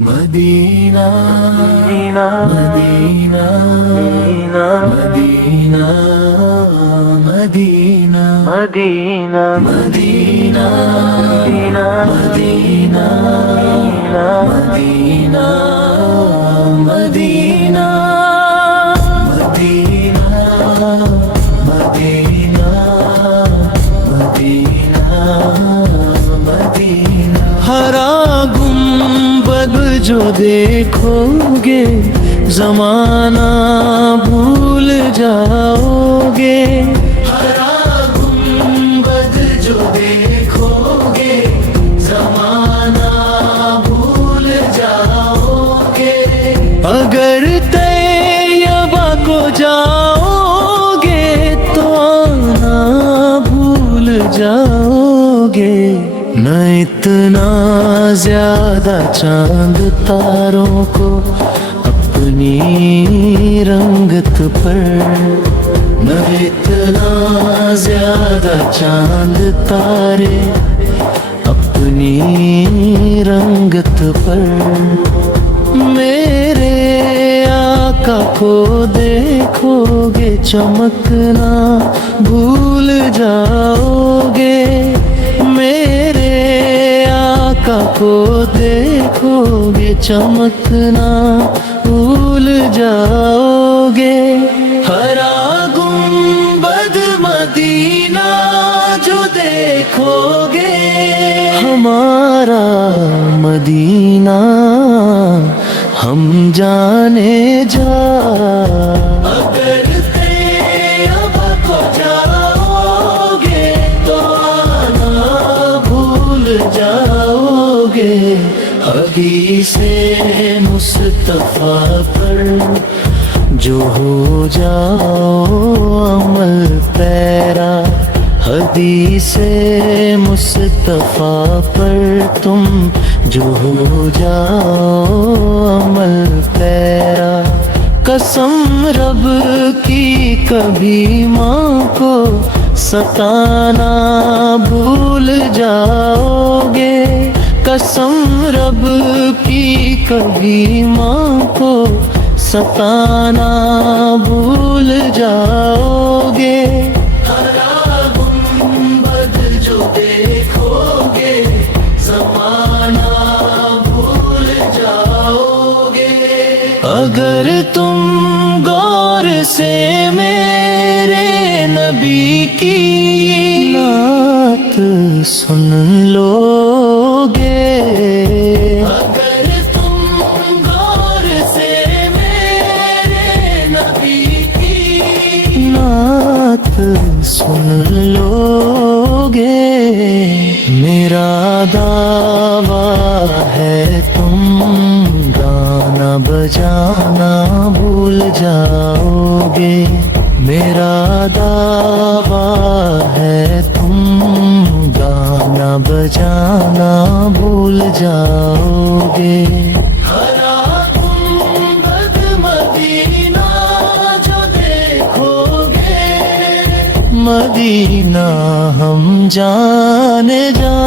مدینہ مدینہ مدینہ مدینہ مدینہ مدینہ مدینہ مدینہ مدینہ مدینہ مدینہ مدینہ ہرا گنبد جو دیکھو گے زمانہ بھول جاؤ گے، ہرا گنبد جو دیکھو گے زمانہ بھول جاؤ گے، اگر طیبہ کو جاؤ گے تو آنا بھول جاؤ گے، نہ اتنا زیادہ چاند تاروں کو اپنی رنگت پر، نہ اتنا زیادہ چاند تارے اپنی رنگت پر، میرے آقا کو دیکھو گے چمکنا بھول جاؤ گے، میرے آقا کو دیکھو گے چمکنا بھول جاؤ گے، ہرا گنبد مدینہ جو دیکھو گے ہمارا مدینہ ہم جانے جا، اگر طیبہ کو جاؤ گے تو آنا بھول جاؤ گے، حدیث مصطفیٰ پر جو ہو جاؤ عمل پیرا، حدیث مصطفیٰ پر تم جو ہو جاؤ عمل پیرا، قسم رب کی کبھی ماں کو ستانا بھول جاؤ گے، قسم رب کی کبھی ماں کو ستانا بھول جاؤ گے، ہرا گنبد جو دیکھو گے زمانہ بھول جاؤ گے، اگر تم غور سے میرے نبی کی نعت سن لو گے، اگر تم غور سے میرے نبی کی نعت سن لو گے، میرا دعویٰ ہے تم گانا بجانا بھول جاؤ گے، میرا دعویٰ ہے تم گانا بجانا بھول جاؤ گے، ہرا گنبد مدینہ جو دیکھو گے مدینہ ہم جانے جا،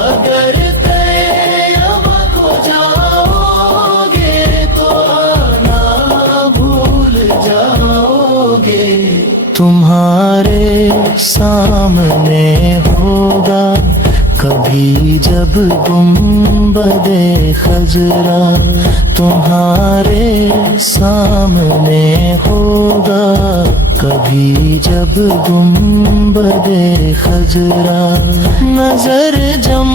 اگر طیبہ کو جاؤ گے تو آنا بھول جاؤ گے، تمہارے سامنے ہوگا کبھی جب گنبد خضرا، تمہارے سامنے ہوگا کبھی جب گنبد خضرا، نظر جم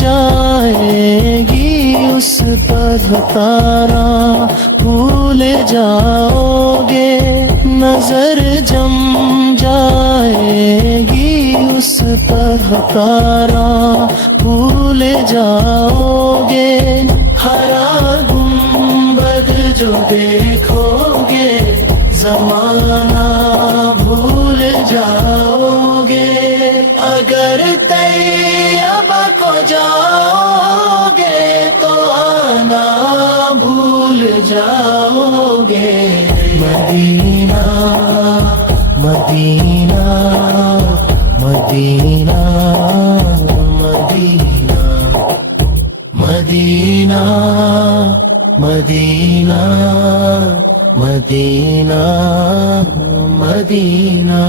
جائے گی اس پر تارا بھول جاؤ گے، نظر جم جائے گی اس پر تارا بھول جاؤ گے، ہرا گنبد جو دیکھو گے زمانہ بھول جاؤ گے، اگر طیبہ کو جاؤ گے تو آنا بھول جاؤ گے، مدینہ مدینہ مدینہ مدینہ مدینہ مدینہ مدینہ مدینہ